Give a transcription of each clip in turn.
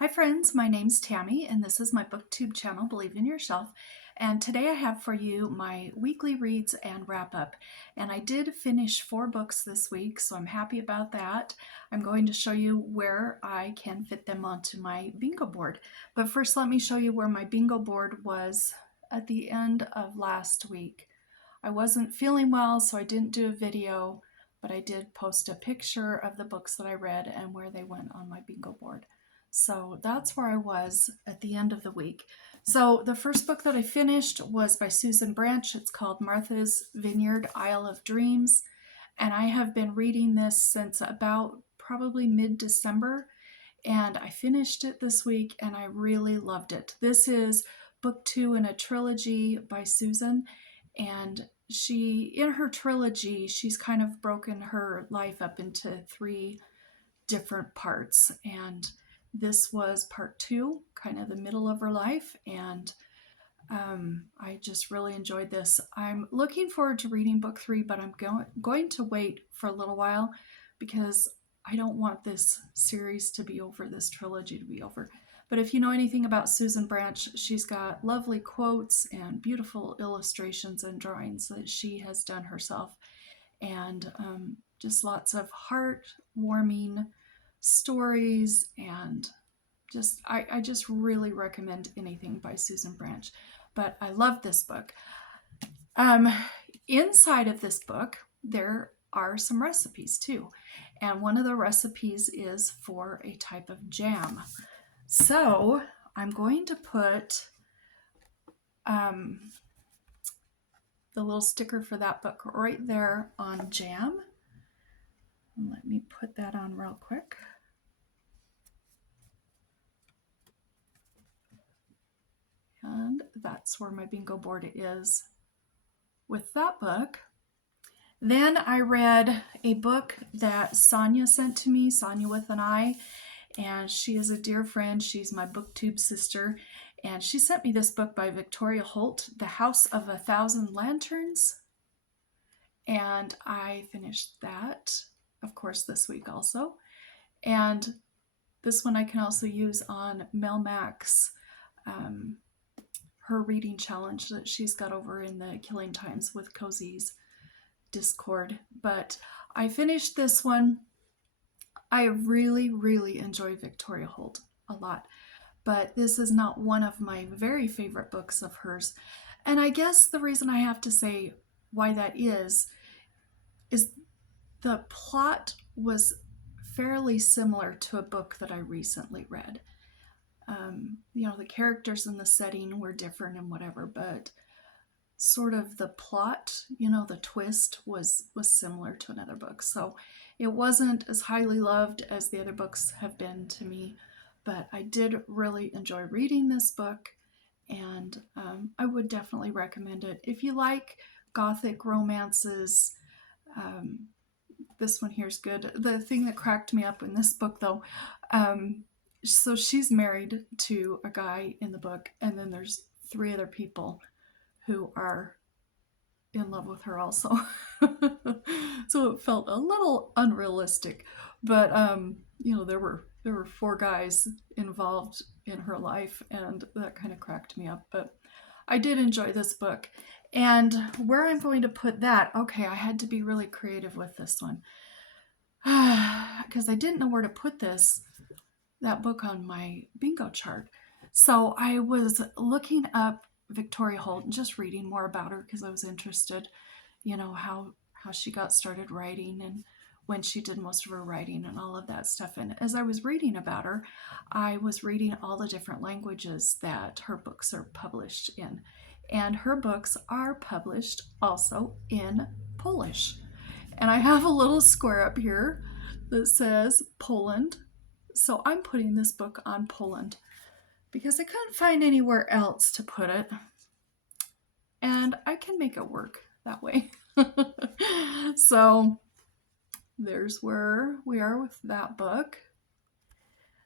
Hi friends, my name's Tammy and this is my booktube channel, Believe in Yourself. And today I have for you my weekly reads and wrap up. And I did finish 4 books this week, so I'm happy about that. I'm going to show you where I can fit them onto my bingo board. But first let me show you where my bingo board was at the end of last week. I wasn't feeling well, so I didn't do a video, but I did post a picture of the books that I read and where they went on my bingo board. So that's where I was at the end of the week. So the first book that I finished was by Susan Branch. It's called Martha's Vineyard, Isle of Dreams. And I have been reading this since about probably mid-December. And I finished it this week and I really loved it. This is book 2 in a trilogy by Susan. And in her trilogy, she's kind of broken her life up into 3 different parts. And this was part 2, kind of the middle of her life, and I just really enjoyed this. I'm looking forward to reading book 3, but I'm going to wait for a little while because I don't want this series to be over, this trilogy to be over. But if you know anything about Susan Branch, she's got lovely quotes and beautiful illustrations and drawings that she has done herself, and just lots of heartwarming stories, and I just really recommend anything by Susan Branch. But I love this book. Inside of this book there are some recipes too, and one of the recipes is for a type of jam. So I'm going to put the little sticker for that book right there on jam. Let me put that on real quick. And that's where my bingo board is with that book. Then I read a book that Sonia sent to me, Sonia with an I, and she is a dear friend. She's my booktube sister, and she sent me this book by Victoria Holt, The House of 1,000 Lanterns, and I finished that, of course, this week also. And this one I can also use on Mel Mac's her reading challenge that she's got over in the Killing Times with Cozy's Discord. But I finished this one. I really enjoy Victoria Holt a lot, but this is not one of my very favorite books of hers. And I guess the reason I have to say why that is the plot was fairly similar to a book that I recently read. The characters and the setting were different and whatever, but sort of the plot, the twist was similar to another book. So it wasn't as highly loved as the other books have been to me, but I did really enjoy reading this book, and I would definitely recommend it. If you like gothic romances, this one here is good. The thing that cracked me up in this book, though, so she's married to a guy in the book, and then there's 3 other people who are in love with her also. So it felt a little unrealistic, but there were 4 guys involved in her life, and that kind of cracked me up. But I did enjoy this book. And where I'm going to put that, okay, I had to be really creative with this one because I didn't know where to put that book on my bingo chart. So I was looking up Victoria Holt and just reading more about her because I was interested, how she got started writing and when she did most of her writing and all of that stuff. And as I was reading about her, I was reading all the different languages that her books are published in. And her books are published also in Polish. And I have a little square up here that says Poland. So I'm putting this book on Poland because I couldn't find anywhere else to put it. And I can make it work that way. So there's where we are with that book.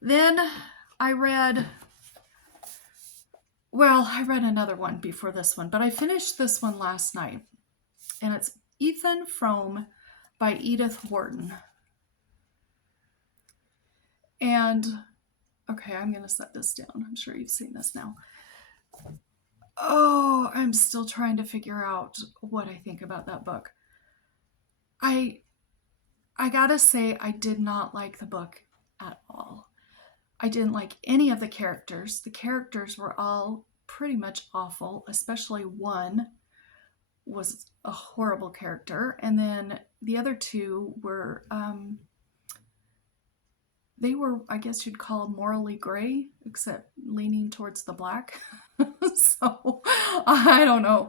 Then I read another one before this one, but I finished this one last night. And it's Ethan Frome by Edith Wharton. And Okay, I'm going to set this down. I'm sure you've seen this now. Oh, I'm still trying to figure out what I think about that book. I gotta say, I did not like the book at all. I didn't like any of the characters. The characters were all pretty much awful, especially one was a horrible character. And then the other two were, they were, I guess you'd call morally gray, except leaning towards the black. So I don't know.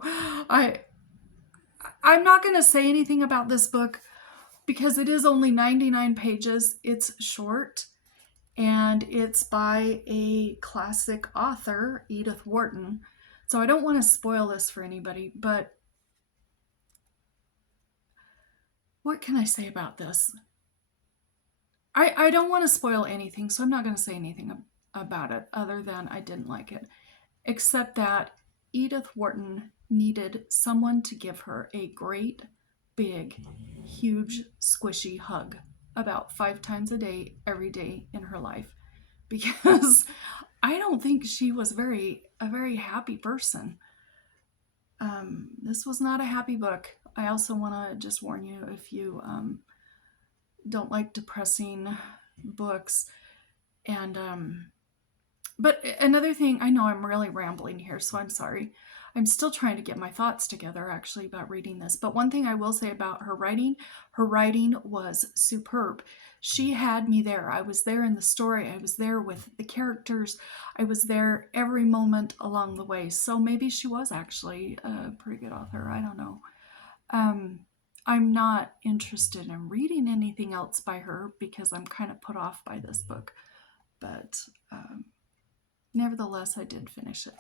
I'm not going to say anything about this book because it is only 99 pages. It's short and it's by a classic author, Edith Wharton. So I don't want to spoil this for anybody, but what can I say about this? I don't want to spoil anything, so I'm not going to say anything about it other than I didn't like it. Except that Edith Wharton needed someone to give her a great, big, huge, squishy hug about 5 times a day, every day in her life. Because I don't think she was a very happy person. This was not a happy book. I also want to just warn you, if you don't like depressing books. And but another thing, I know I'm really rambling here, so I'm sorry. I'm still trying to get my thoughts together actually about reading this. But one thing I will say about her writing was superb. She had me there. I was there in the story. I was there with the characters. I was there every moment along the way. So maybe she was actually a pretty good author. I don't know. I'm not interested in reading anything else by her because I'm kind of put off by this book. But nevertheless, I did finish it.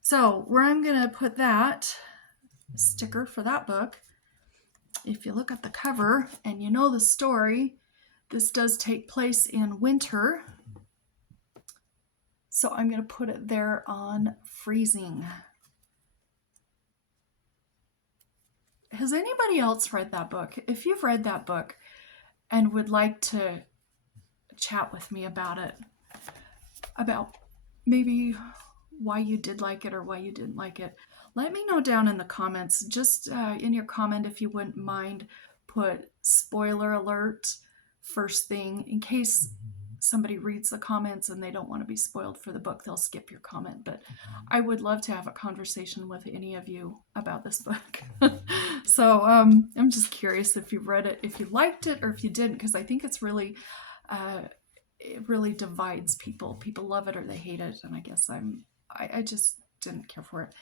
So where I'm going to put that sticker for that book, if you look at the cover and you know the story, this does take place in winter. So I'm going to put it there on freezing. Has anybody else read that book? If you've read that book and would like to chat with me about it, about maybe why you did like it or why you didn't like it, let me know down in the comments. Just in your comment, if you wouldn't mind, put spoiler alert first thing in case somebody reads the comments and they don't want to be spoiled for the book. They'll skip your comment. But I would love to have a conversation with any of you about this book. So I'm just curious if you read it, if you liked it or if you didn't, because I think it's really it really divides people. People love it or they hate it, and I guess I just didn't care for it.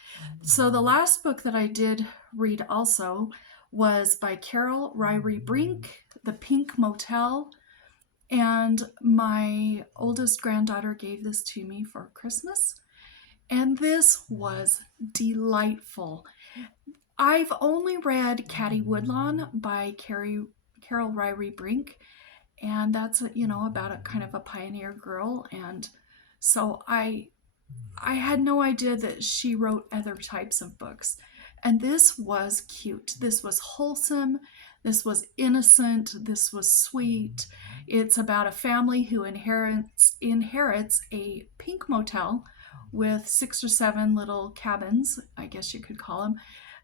So the last book that I did read also was by Ryrie Brink, The Pink Motel. And my oldest granddaughter gave this to me for Christmas. And this was delightful. I've only read Caddy Woodlawn by Carol Ryrie Brink. And that's, about a kind of a pioneer girl. And so I had no idea that she wrote other types of books. And this was cute. This was wholesome. This was innocent. This was sweet. It's about a family who inherits a pink motel with 6 or 7 little cabins, I guess you could call them,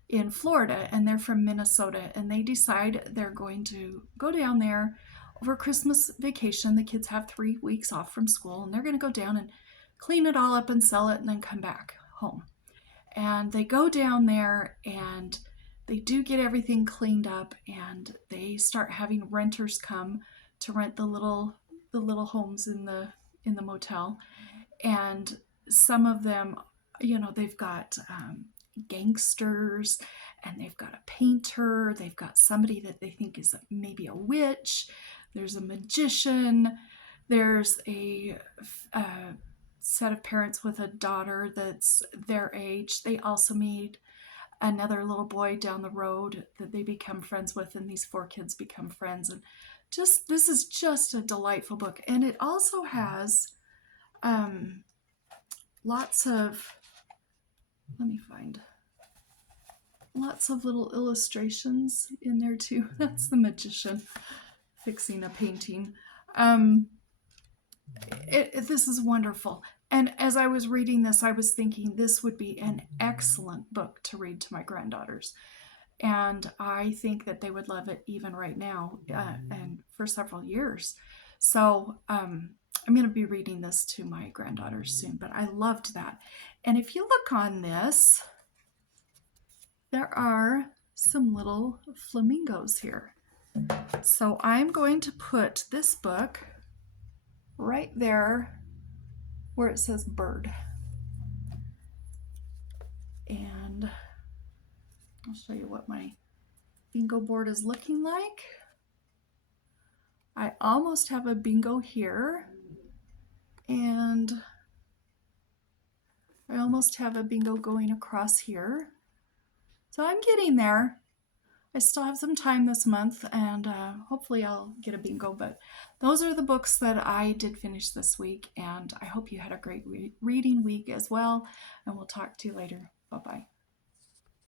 in Florida. And they're from Minnesota. And they decide they're going to go down there over Christmas vacation. The kids have 3 weeks off from school. And they're going to go down and clean it all up and sell it and then come back home. And they go down there and they do get everything cleaned up, and they start having renters come to rent the little homes in the motel. And some of them, they've got gangsters, and they've got a painter, they've got somebody that they think is maybe a witch, there's a magician, there's a set of parents with a daughter that's their age. They also meet another little boy down the road that they become friends with, and these 4 kids become friends. And this is just a delightful book. And it also has lots of little illustrations in there too. That's the magician fixing a painting. This is wonderful. And as I was reading this, I was thinking this would be an excellent book to read to my granddaughters. And I think that they would love it even right now and for several years. So I'm going to be reading this to my granddaughters soon, but I loved that. And if you look on this, there are some little flamingos here. So I'm going to put this book right there where it says bird. And I'll show you what my bingo board is looking like. I almost have a bingo here, and I almost have a bingo going across here. So I'm getting there. I still have some time this month, and hopefully I'll get a bingo, but those are the books that I did finish this week, and I hope you had a great reading week as well, and we'll talk to you later. Bye-bye.